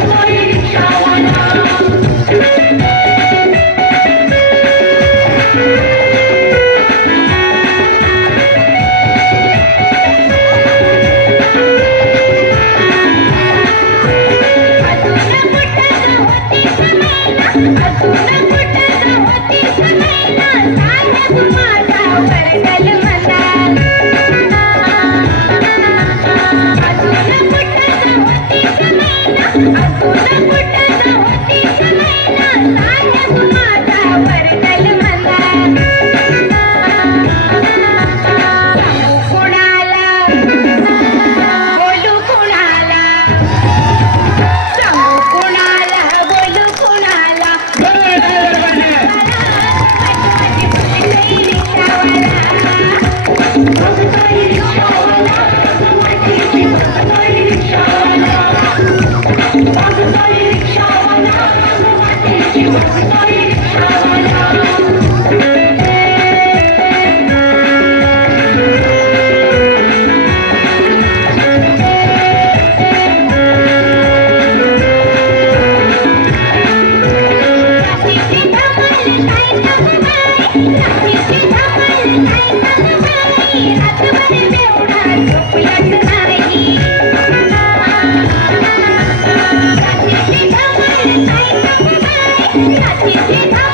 glória e tchau. Thank you. লেখা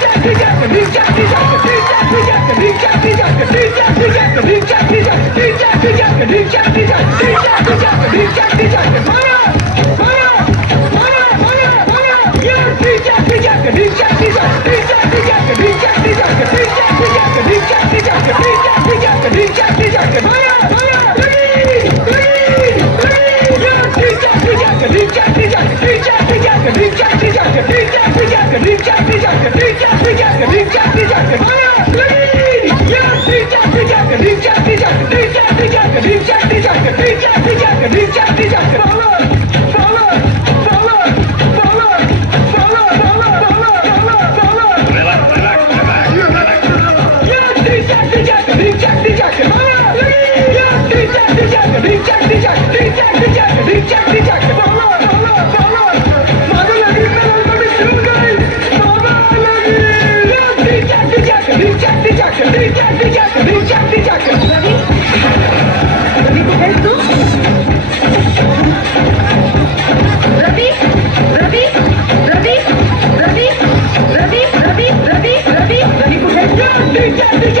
Jack, Jack, Jack, Jack, Jack, চাকরি চাকরি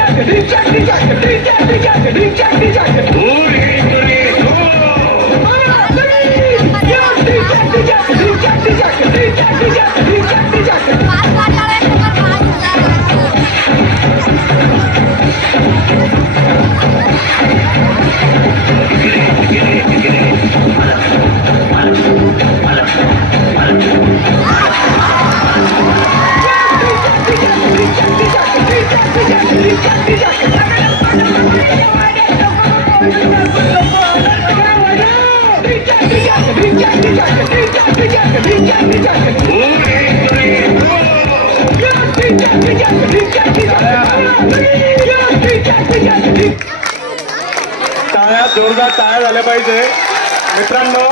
reject jacket, reject jacket, reject jacket, reject jacket, reject jacket. reject it, reject it. टाळ्या जोरदार टाळ्या झाल्या पाहिजे. मित्रांनो